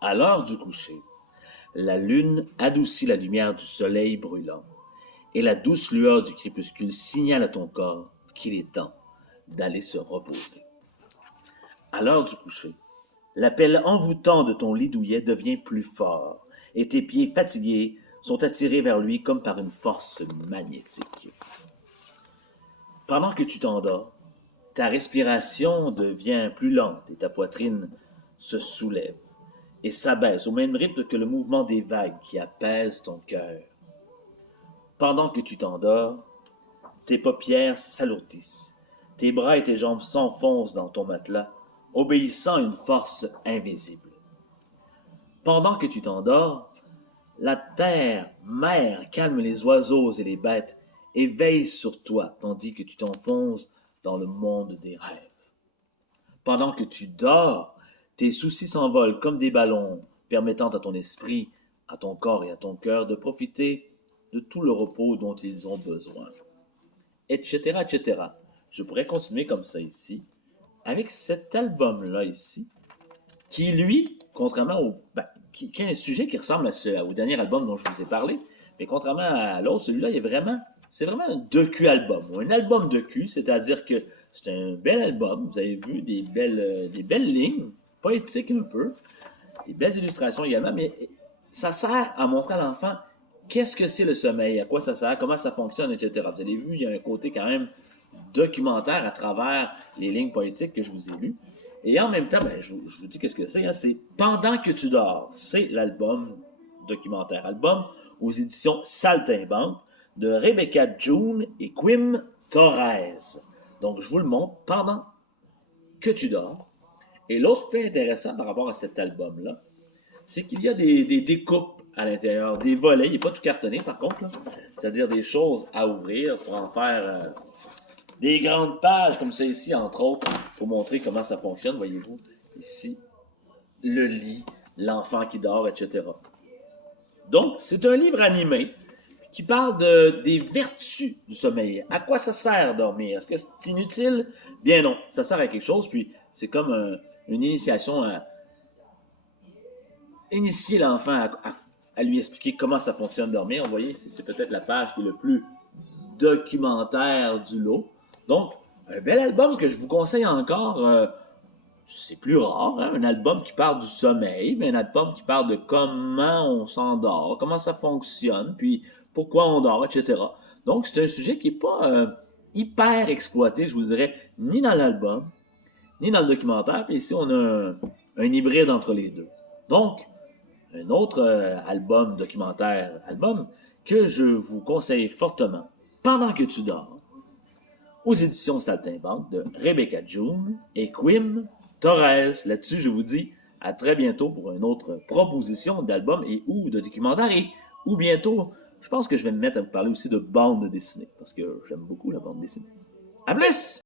À l'heure du coucher, la lune adoucit la lumière du soleil brûlant, et la douce lueur du crépuscule signale à ton corps qu'il est temps d'aller se reposer. À l'heure du coucher, l'appel envoûtant de ton lit douillet devient plus fort, et tes pieds fatigués sont attirés vers lui comme par une force magnétique. Pendant que tu t'endors, ta respiration devient plus lente et ta poitrine se soulève et s'abaisse au même rythme que le mouvement des vagues qui apaisent ton cœur. Pendant que tu t'endors, tes paupières s'alourdissent, tes bras et tes jambes s'enfoncent dans ton matelas, obéissant à une force invisible. Pendant que tu t'endors, la terre, mère, calme les oiseaux et les bêtes et veille sur toi tandis que tu t'enfonces dans le monde des rêves. Pendant que tu dors, tes soucis s'envolent comme des ballons, permettant à ton esprit, à ton corps et à ton cœur de profiter de tout le repos dont ils ont besoin. Etc., etc. Je pourrais continuer comme ça ici, avec cet album-là ici, qui lui, contrairement au... qui a un sujet qui ressemble au dernier album dont je vous ai parlé, mais contrairement à l'autre, celui-là, c'est vraiment un docu-album, ou un album docu, c'est-à-dire que c'est un bel album, vous avez vu des belles lignes, poétiques un peu, des belles illustrations également, mais ça sert à montrer à l'enfant qu'est-ce que c'est le sommeil, à quoi ça sert, comment ça fonctionne, etc. Vous avez vu, il y a un côté quand même documentaire à travers les lignes poétiques que je vous ai lues. Et en même temps, je vous dis qu'est-ce que c'est. Hein, c'est Pendant que tu dors. C'est l'album documentaire. Album aux éditions Saltimbanque de Rebecca June et Quim Torres. Donc, je vous le montre pendant que tu dors. Et l'autre fait intéressant par rapport à cet album-là, c'est qu'il y a des découpes à l'intérieur, des volets. Il n'est pas tout cartonné, par contre. C'est-à-dire des choses à ouvrir pour en faire des grandes pages comme ça ici, entre autres, pour montrer comment ça fonctionne. Voyez-vous, ici, le lit, l'enfant qui dort, etc. Donc, c'est un livre animé qui parle des vertus du sommeil. À quoi ça sert dormir? Est-ce que c'est inutile? Bien non, ça sert à quelque chose, puis c'est comme une initiation à initier l'enfant à lui expliquer comment ça fonctionne dormir. Vous voyez, c'est peut-être la page qui est le plus documentaire du lot. Donc, un bel album que je vous conseille encore. C'est plus rare, hein, un album qui parle du sommeil, mais un album qui parle de comment on s'endort, comment ça fonctionne, puis pourquoi on dort, etc. Donc, c'est un sujet qui n'est pas hyper exploité, je vous dirais, ni dans l'album, ni dans le documentaire. Puis ici, on a un hybride entre les deux. Donc, un autre album que je vous conseille fortement, Pendant que tu dors, aux éditions Saltimbanque de Rebecca June et Quim Torres. Là-dessus, je vous dis à très bientôt pour une autre proposition d'album et ou de documentaire et ou bientôt, je pense que je vais me mettre à vous parler aussi de bande dessinée parce que j'aime beaucoup la bande dessinée. À plus!